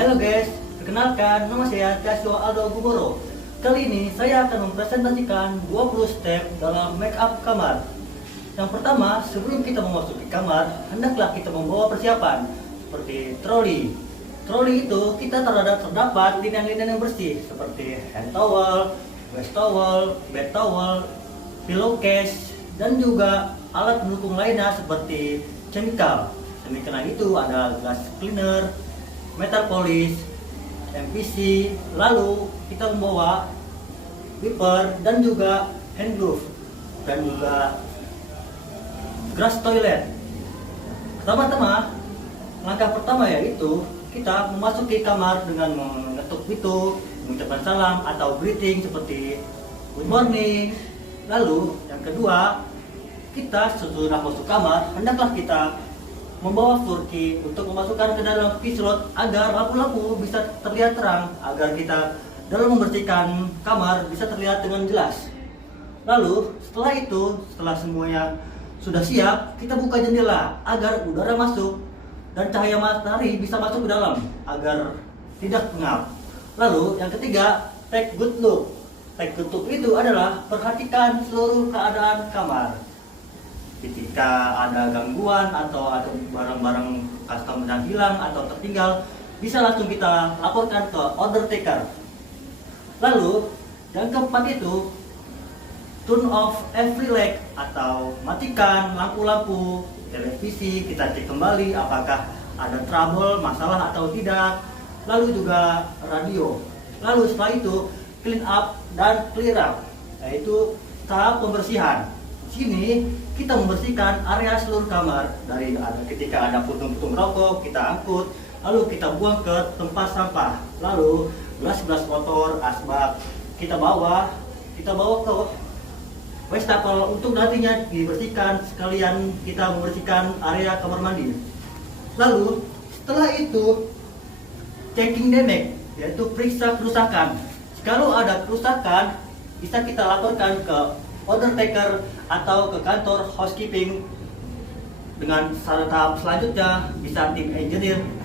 Halo guys, perkenalkan nama saya Casio Aldo Guboro. Kali ini saya akan mempresentasikan 20 step dalam make up kamar. Yang pertama, sebelum kita memasuki kamar, hendaklah kita membawa persiapan seperti troli. Troli itu kita terdapat linen-linen yang bersih seperti hand towel, waist towel, bed towel, pillowcase, dan juga alat pendukung lainnya seperti chemical. Chemical itu ada glass cleaner, metal polish, MPC, lalu kita membawa wiper dan juga hand glove dan juga grass toilet. Pertama-tama, langkah pertama yaitu kita memasuki kamar dengan mengetuk pintu, mengucapkan salam atau greeting seperti good morning. Lalu yang kedua, kita sesudah masuk kamar, hendaklah kita membawa furky untuk memasukkan ke dalam key slot agar lampu-lampu bisa terlihat terang, agar kita dalam membersihkan kamar bisa terlihat dengan jelas. Lalu setelah semuanya sudah siap, kita buka jendela agar udara masuk dan cahaya matahari bisa masuk ke dalam agar tidak pengap. Lalu yang ketiga, take good look. Take good look itu adalah perhatikan seluruh keadaan kamar. Ketika ada gangguan atau ada barang-barang custom yang hilang atau tertinggal, bisa langsung kita laporkan ke order taker. Lalu yang keempat itu, turn off every light atau matikan lampu-lampu televisi. Kita cek kembali apakah ada trouble, masalah atau tidak. Lalu juga radio. Lalu setelah itu clean up dan clear up, yaitu tahap pembersihan. Di sini kita membersihkan area seluruh kamar, dari ketika ada putung-putung rokok kita angkut, lalu kita buang ke tempat sampah. Lalu gelas-gelas kotor, asbak kita bawa ke wastafel untuk nantinya dibersihkan, sekalian kita membersihkan area kamar mandi. Lalu setelah itu checking damage, yaitu periksa kerusakan. Kalau ada kerusakan, bisa kita laporkan ke order taker atau ke kantor housekeeping. Dengan tahap selanjutnya bisa tim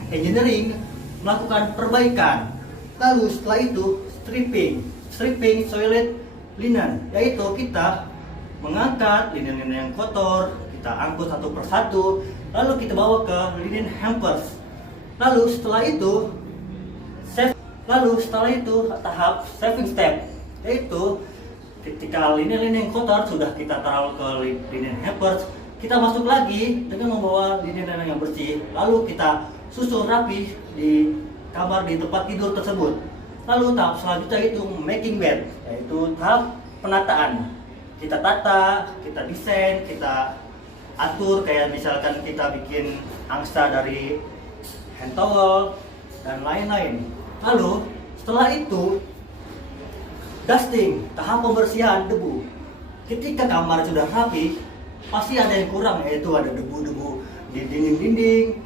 engineering melakukan perbaikan. Lalu setelah itu stripping toilet linen, yaitu kita mengangkat linen-linen yang kotor, kita angkut satu persatu, lalu kita bawa ke linen hampers. Lalu setelah itu tahap saving step, yaitu ketika linen-linen yang kotor sudah kita taruh ke linen hampers, kita masuk lagi dengan membawa linen-linen yang bersih, lalu kita susun rapi di kamar, di tempat tidur tersebut. Lalu tahap selanjutnya itu making bed, yaitu tahap penataan. Kita tata, kita desain, kita atur, kayak misalkan kita bikin angsa dari hand towel dan lain-lain. Lalu setelah itu dusting, tahap pembersihan debu. Ketika kamar sudah rapi, pasti ada yang kurang, yaitu ada debu-debu di dinding-dinding,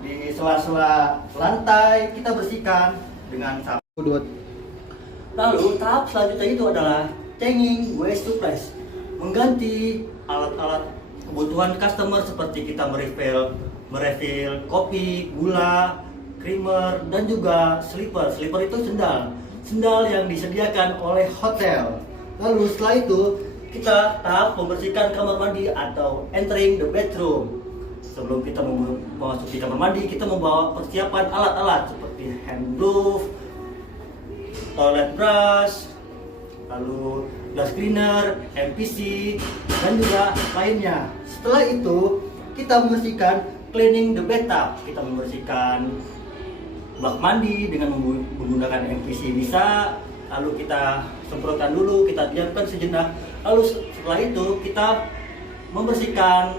di sela-sela lantai, kita bersihkan dengan sapu. Lalu tahap selanjutnya itu adalah changing waste supplies, mengganti alat-alat kebutuhan customer seperti kita merefill kopi, gula, creamer, dan juga slipper. Slipper itu sendal yang disediakan oleh hotel. Lalu setelah itu kita tahap membersihkan kamar mandi atau entering the bedroom. Sebelum kita memasuki kamar mandi, kita membawa persiapan alat-alat seperti hand glove, toilet brush, lalu glass cleaner, MPC, dan juga lainnya. Setelah itu kita membersihkan cleaning the bathtub. Kita membersihkan bak mandi dengan menggunakan MPC bisa, lalu kita semprotkan dulu, kita diamkan sejenak. Lalu setelah itu kita membersihkan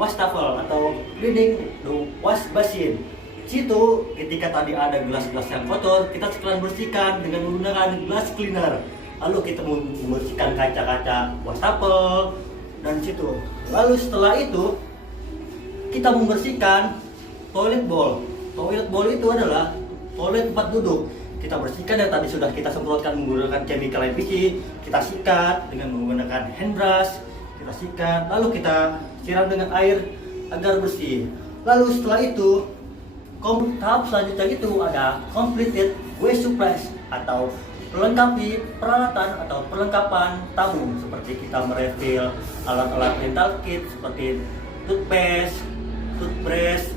wastafel atau cleaning the wash basin. Situ ketika tadi ada gelas-gelas yang kotor, kita sekalian bersihkan dengan menggunakan glass cleaner. Lalu kita membersihkan kaca-kaca wastafel dan situ. Lalu setelah itu kita membersihkan toilet bowl. Toilet bowl itu adalah toilet tempat duduk. Kita bersihkan yang tadi sudah kita semprotkan menggunakan chemical MPC, kita sikat dengan menggunakan hand brush, kita sikat, lalu kita siram dengan air agar bersih. Lalu setelah itu Tahap selanjutnya itu ada completed waste supplies atau melengkapi peralatan atau perlengkapan tamu, seperti kita merefill alat-alat dental kit seperti toothpaste, toothbrush,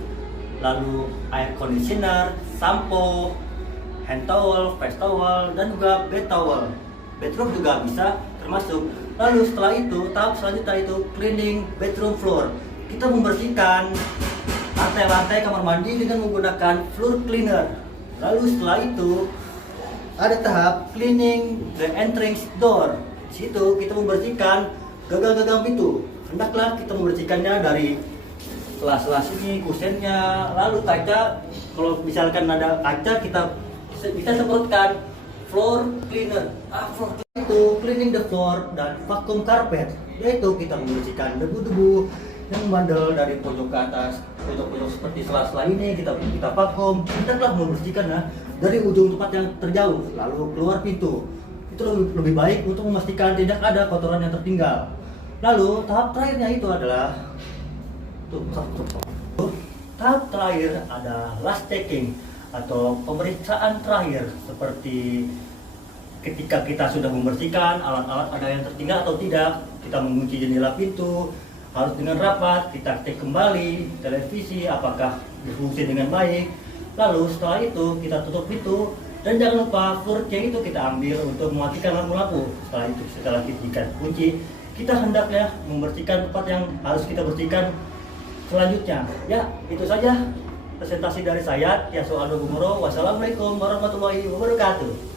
lalu air conditioner, sampo, hand towel, face towel, dan juga bed towel. Bedroom juga bisa termasuk. Lalu setelah itu tahap selanjutnya itu cleaning bedroom floor. Kita membersihkan lantai-lantai kamar mandi dengan menggunakan floor cleaner. Lalu setelah itu ada tahap cleaning the entrance door. Di situ kita membersihkan gagang-gagang pintu. Hendaklah kita membersihkannya dari sela-sela sini, kusennya, lalu kaca. Kalau misalkan ada kaca, kita bisa semprotkan floor cleaner. Floor cleaner itu cleaning the floor dan vacuum carpet, yaitu kita membersihkan debu-debu yang membandel dari pojok ke atas, pojok-pojok seperti sela-sela ini kita vakum. Hendaklah membersihkan dari ujung tempat yang terjauh, lalu keluar pintu. Itu lebih baik untuk memastikan tidak ada kotoran yang tertinggal. Lalu tahap terakhirnya itu adalah tahap terakhir ada last checking atau pemeriksaan terakhir, seperti ketika kita sudah membersihkan alat-alat ada yang tertinggal atau tidak, kita mengunci jendela pintu harus dengan rapat, kita cek kembali televisi apakah berfungsi dengan baik. Lalu setelah itu kita tutup pintu dan jangan lupa floor key itu kita ambil untuk mematikan lampu-lampu. Setelah kita kunci, kita hendaknya membersihkan tempat yang harus kita bersihkan selanjutnya. Ya, itu saja presentasi dari saya, Tiaso Aldo Gumoro. Wassalamualaikum warahmatullahi wabarakatuh.